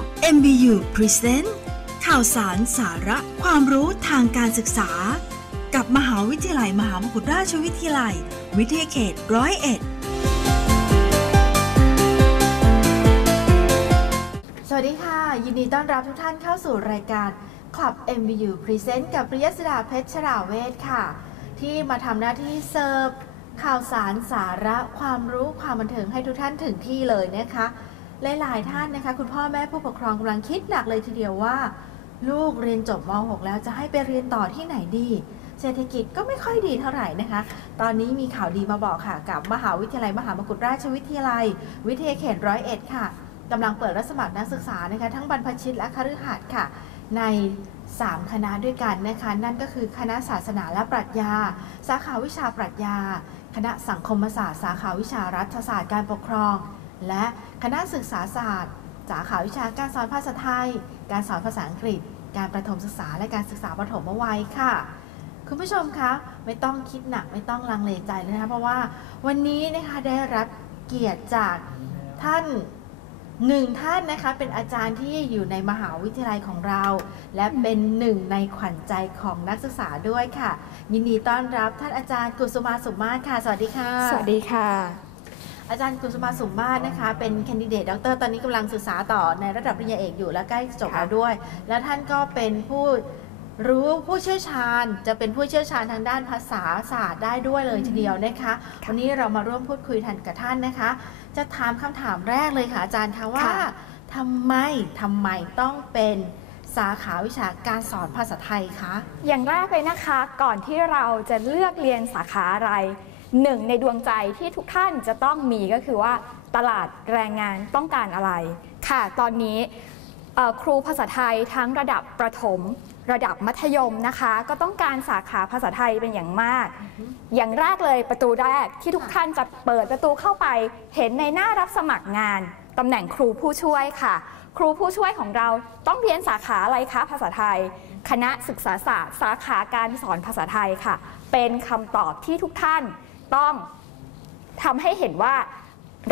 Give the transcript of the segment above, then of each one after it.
บ MBU Present ข่าวสารสาระความรู้ทางการศึกษา กับมหาวิทยาลัยมหามกุฏราชวิทยาลัย วิทยาเขตร้อยเอ็ดสวัสดีค่ะ ยินดีต้อนรับทุกท่านเข้าสู่รายการ Club MBU Present กับปริยศดาเพชรชราเวทค่ะ ที่มาทำหน้าที่เสิร์ฟข่าวสารสาระความรู้ความบันเทิงให้ทุกท่านถึงที่เลยนะคะ หลายๆท่านนะคะ คุณพ่อแม่ผู้ปกครองกำลังคิดหนักเลยทีเดียวว่า ลูกเรียนจบม .6 แล้วจะให้ไปเรียนต่อที่ไหนดี เศรษฐกิจก็ไม่ค่อยดีเท่าไหร่นะคะ ตอนนี้มีข่าวดีมาบอกค่ะ กับมหาวิทยาลัยมหามกุฏราชวิทยาลัย วิทยาเขตร้อยเอ็ดค่ะกำลังเปิดรับสมัครนักศึกษานะคะทั้งบรรพชิตและคฤหัสถ์ค่ะ ใน 3 คณะด้วยกันนะคะนั่นก็คือคณะศาสนาและปรัชญา สาขาวิชาปรัชญา คณะสังคมศาสตร์ สาขาวิชารัฐศาสตร์การปกครอง และคณะศึกษาศาสตร์ สาขาวิชาการสอนภาษาไทย การสอนภาษาอังกฤษ การประถมศึกษาและการศึกษาประถมวัยค่ะ คุณผู้ชมคะไม่ต้องคิดหนักไม่ต้องลังเลใจเลยนะคะเพราะว่าวันนี้นะคะได้รับเกียรติจากท่านหนึ่งท่านนะคะเป็นอาจารย์ที่อยู่ในมหาวิทยาลัยของเรา และเป็นหนึ่งในขวัญใจของนักศึกษาด้วยค่ะ ยินดีต้อนรับท่านอาจารย์กุสุมาสุมาศค่ะ สวัสดีค่ะ สวัสดีค่ะ อาจารย์กุสุมาสุมาศนะคะ เป็นแคนดิเดตด็อกเตอร์ตอนนี้กำลังศึกษาต่อในระดับปริญญาเอกอยู่และใกล้จบค่ะแล้วด้วย และท่านก็เป็นผู้รู้ผู้เชี่ยวชาญจะเป็นผู้เชี่ยวชาญทางด้านภาษาศาสตร์ได้ด้วยเลยทีเดียวนะคะวันนี้เรามาร่วมพูดคุยทันกับท่านนะคะ จะถามคำถามแรกเลยค่ะอาจารย์คะว่าค่ะทำไมทำไมต้องเป็นสาขาวิชาการสอนภาษาไทยคะอย่างแรกเลยนะคะ ก่อนที่เราจะเลือกเรียนสาขาอะไร หนึ่งในดวงใจที่ทุกท่านจะต้องมีก็คือว่าตลาดแรงงานต้องการอะไร ค่ะ ตอนนี้ครูภาษาไทยทั้งระดับประถมระดับมัธยมนะคะ ก็ต้องการสาขาภาษาไทยเป็นอย่างมาก อย่างแรกเลยประตูแรกที่ทุกท่านจะเปิดประตูเข้าไป เห็นในหน้ารับสมัครงานตำแหน่งครูผู้ช่วยค่ะ ครูผู้ช่วยของเราต้องเรียนสาขาอะไรคะภาษาไทย คณะศึกษาศาสตร์ สาขาการสอนภาษาไทยค่ะ เป็นคำตอบที่ทุกท่าน ต้องทำให้เห็นว่า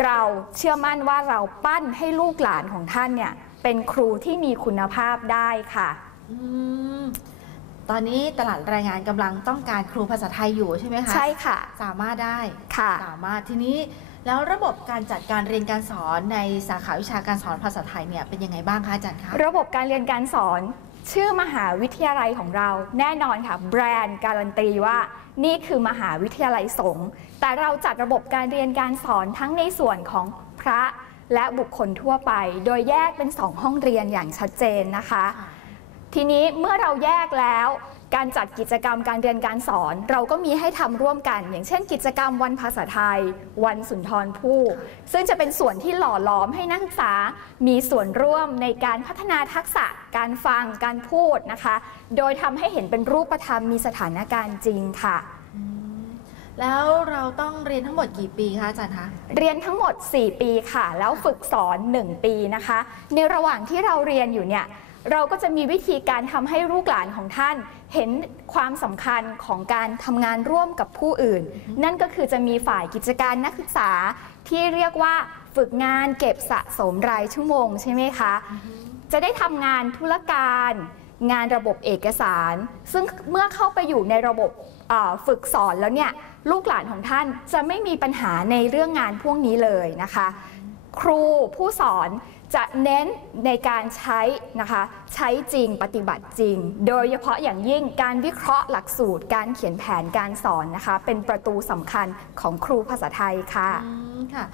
เราเชื่อมั่นว่าเราปั้นให้ลูกหลานของท่านเนี่ยเป็นครูที่มีคุณภาพได้ค่ะอืมตอนนี้ตลาดแรงงานกำลังต้องการครูภาษาไทยอยู่ใช่ไหมคะใช่ค่ะ สามารถได้ค่ะ สามารถทีนี้แล้วระบบการจัดการเรียนการสอนในสาขาวิชาการสอนภาษาไทยเนี่ยเป็นยังไงบ้างคะอาจารย์คะระบบการเรียนการสอน ชื่อมหาวิทยาลัยของเราแน่นอนค่ะ แบรนด์การันตีว่า นี่คือมหาวิทยาลัยสงฆ์แต่เราจัดระบบการเรียนการสอนทั้งในส่วนของพระและบุคคลทั่วไป โดยแยกเป็นสองห้องเรียนอย่างชัดเจนนะคะ ทีนี้เมื่อเราแยกแล้ว การจัดกิจกรรมการเรียนการสอน เราก็มีให้ทำร่วมกัน อย่างเช่น กิจกรรมวันภาษาไทย วันสุนทรภู่ซึ่งจะเป็นส่วนที่หล่อหลอมให้นักศึกษา มีส่วนร่วมในการพัฒนาทักษะ การฟังการพูดนะคะ โดยทำให้เห็นเป็นรูปธรรมมีสถานการณ์จริงค่ะแล้วเราต้องเรียนทั้งหมดกี่ปีคะอาจารย์คะ เรียนทั้งหมด 4 ปีค่ะ แล้วฝึกสอน 1 ปีนะคะ ในระหว่างที่เราเรียนอยู่เนี่ย เราก็จะมีวิธีการทำให้ลูกหลานของท่าน เห็นความสำคัญของการทำงานร่วมกับผู้อื่น นั่นก็คือจะมีฝ่ายกิจการนักศึกษาที่เรียกว่าฝึกงานเก็บสะสมรายชั่วโมงใช่ไหมคะ จะได้ทำงานธุรการ งานระบบเอกสาร ซึ่งเมื่อเข้าไปอยู่ในระบบเอ่อฝึกสอนแล้วเนี่ยลูกหลานของท่านจะไม่มีปัญหาในเรื่องงานพวกนี้เลยนะคะ ครูผู้สอนจะเน้นในการใช้นะคะใช้จริงปฏิบัติจริง โดยเฉพาะอย่างยิ่งการวิเคราะห์หลักสูตร การเขียนแผนการสอนนะคะ เป็นประตูสำคัญของครูภาษาไทยค่ะค่ะ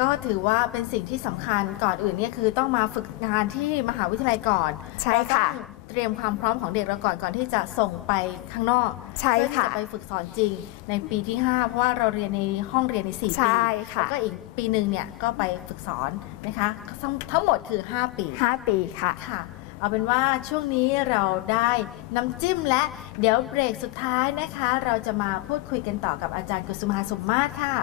ก็ถือว่าเป็นสิ่งที่สำคัญก่อนอื่นเนี่ยคือต้องมาฝึกงานที่มหาวิทยาลัยก่อนใช่ค่ะ เราต้องเตรียมความพร้อมของเด็กเราก่อนก่อนที่จะส่งไปข้างนอกใช่เพื่อที่ค่ะจะไปฝึกสอนจริงในปีที่ 5 เพราะว่าเราเรียนในห้องเรียนใน 4 ปีใช่ค่ะแล้วก็อีกปีหนึ่งเนี่ยก็ไปฝึกสอนนะคะทั้งทั้งหมดคือ 5 ปี5ปีค่ะ ค่ะ เอาเป็นว่าช่วงนี้เราได้น้ำจิ้มและเดี๋ยวเบรกสุดท้ายนะคะ เราจะมาพูดคุยกันต่อกับอาจารย์กุสุมาสมมาศค่ะ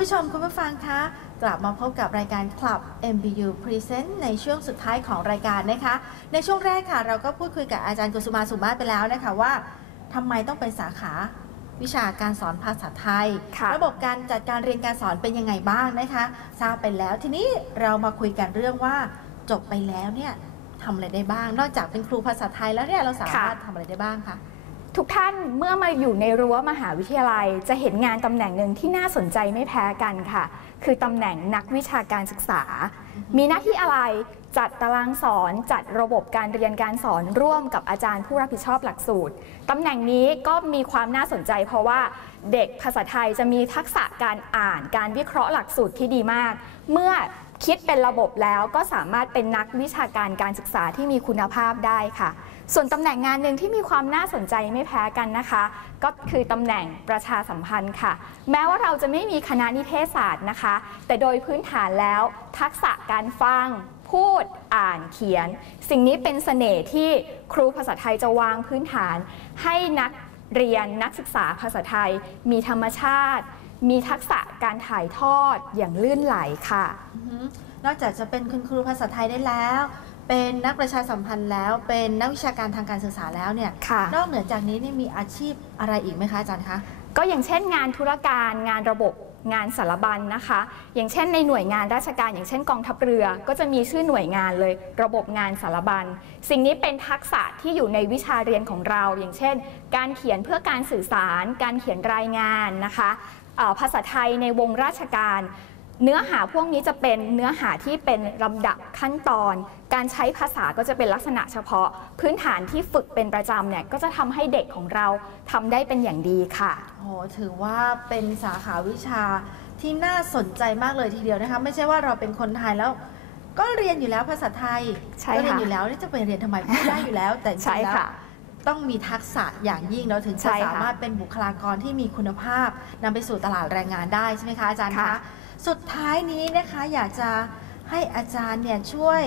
ผู้ชมคุณผู้ฟังคะกลับมาพบกับรายการ Club MBU Present ในช่วงสุดท้ายของรายการนะคะ ในช่วงแรกค่ะ เราก็พูดคุยกับอาจารย์กุสุมาสุมาศไปแล้วนะคะว่าทำไมต้องเป็นสาขาวิชาการสอนภาษาไทยค่ะระบบการจัดการเรียนการสอนเป็นยังไงบ้างนะคะทราบไปแล้วทีนี้เรามาคุยกันเรื่องว่าจบไปแล้วเนี่ยทำอะไรได้บ้าง นอกจากเป็นครูภาษาไทยแล้วเนี่ยเราสามารถทำอะไรได้บ้างคะ ทุกท่านเมื่อมาอยู่ในรั้วมหาวิทยาลัย จะเห็นงานตำแหน่งหนึ่งที่น่าสนใจไม่แพ้กันค่ะ คือตำแหน่งนักวิชาการศึกษา มีหน้าที่อะไรจัดตารางสอนจัดระบบการเรียนการสอนร่วมกับอาจารย์ผู้รับผิดชอบหลักสูตรตำแหน่งนี้ก็มีความน่าสนใจ เพราะว่าเด็กภาษาไทยจะมีทักษะการอ่านการวิเคราะห์หลักสูตรที่ดีมาก เมื่อ คิดเป็นระบบแล้วก็สามารถเป็นนักวิชาการการศึกษาที่มีคุณภาพได้ค่ะ ส่วนตำแหน่งงานหนึ่งที่มีความน่าสนใจไม่แพ้กันนะคะ ก็คือตำแหน่งประชาสัมพันธ์ค่ะ แม้ว่าเราจะไม่มีคณะนิเทศศาสตร์นะคะ แต่โดยพื้นฐานแล้วทักษะการฟังพูดอ่านเขียน สิ่งนี้เป็นเสน่ห์ที่ครูภาษาไทยจะวางพื้นฐาน ให้นักเรียนนักศึกษาภาษาไทย มีธรรมชาติ มีทักษะการถ่ายทอดอย่างลื่นไหลค่ะอือฮึนอกจากจะเป็นคุณครูภาษาไทยได้แล้ว เป็นนักประชาสัมพันธ์แล้ว เป็นนักวิชาการทางการศึกษาแล้วเนี่ยค่ะนอกเหนือจากนี้นี่มีอาชีพอะไรอีกไหมคะอาจารย์คะ ก็อย่างเช่นงานธุรการงานระบบงานสารบัญนะคะ อย่างเช่นในหน่วยงานราชการ อย่างเช่นกองทัพเรือ ก็จะมีชื่อหน่วยงานเลย ระบบงานสารบัญ สิ่งนี้เป็นทักษะที่อยู่ในวิชาเรียนของเรา อย่างเช่น การเขียนเพื่อการสื่อสาร การเขียนรายงานนะคะเอ่อ ภาษาไทยในวงราชการ เนื้อหาพวกนี้จะเป็นเนื้อหาที่เป็นลำดับขั้นตอน การใช้ภาษาก็จะเป็นลักษณะเฉพาะ พื้นฐานที่ฝึกเป็นประจำเนี่ยก็จะทำให้เด็กของเราทำได้เป็นอย่างดีค่ะโอ้โหถือว่าเป็นสาขาวิชาที่น่าสนใจมากเลยทีเดียวนะคะ ไม่ใช่ว่าเราเป็นคนไทยแล้วก็เรียนอยู่แล้วภาษาไทยใช่ก็เรียนค่ะอยู่แล้วนี่จะไปเรียนทำไมพูดได้อยู่แล้ว แต่จริใช่งๆแล้วค่ะ ต้องมีทักษะอย่างยิ่งเราถึงใช่จะค่ะสามารถเป็นบุคลากรที่มีคุณภาพนำไปสู่ตลาดแรงงานได้ใช่ไหมคะอาจารย์ค่ะคะสุดท้ายนี้นะคะอยากจะให้อาจารย์เนี่ยช่วย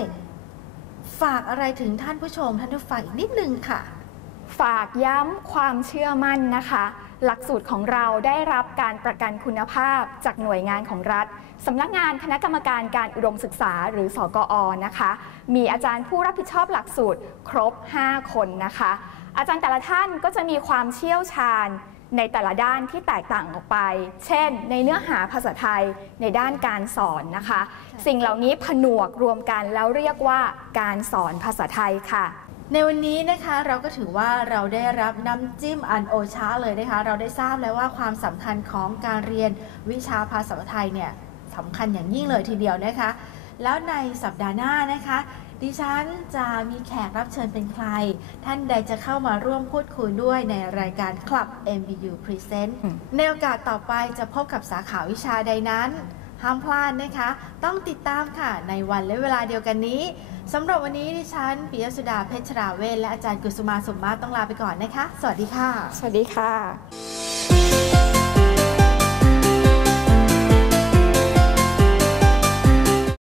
ฝากอะไรถึงท่านผู้ชม ท่านผู้ฟังอีกนิดนึงค่ะ ฝากย้ำความเชื่อมั่นนะคะ หลักสูตรของเราได้รับการประกันคุณภาพจากหน่วยงานของรัฐสำนักงานคณะกรรมการการอุดมศึกษาหรือสกอนะคะ มีอาจารย์ผู้รับผิดชอบหลักสูตรครบ 5 คนนะคะ อาจารย์แต่ละท่านก็จะมีความเชี่ยวชาญในแต่ละด้านที่แตกต่างออกไป เช่น ในเนื้อหาภาษาไทยในด้านการสอนนะคะ สิ่งเหล่านี้ผนวกรวมกันแล้วเรียกว่าการสอนภาษาไทยค่ะในวันนี้นะคะเราก็ถือว่าเราได้รับน้ำจิ้มอันโอชาเลยนะคะ เราได้ทราบแล้วว่าความสำคัญของการเรียนวิชาภาษาไทยเนี่ยสำคัญอย่างยิ่งเลยทีเดียวนะคะ แล้วในสัปดาห์หน้านะคะ ดิฉันจะมีแขกรับเชิญเป็นใคร ท่านใดจะเข้ามาร่วมพูดคุยด้วยในรายการ Club MBU Present อืมในโอกาสต่อไปจะพบกับสาขาวิชาใดนั้น ห้ามพลาดนะคะ ต้องติดตามค่ะ ในวันและเวลาเดียวกันนี้สำหรับวันนี้ดิฉันปิยสุดาเพชรราเวชและอาจารย์กุสุมาสมมาตรต้องลาไปก่อนนะคะ สวัสดีค่ะ สวัสดีค่ะ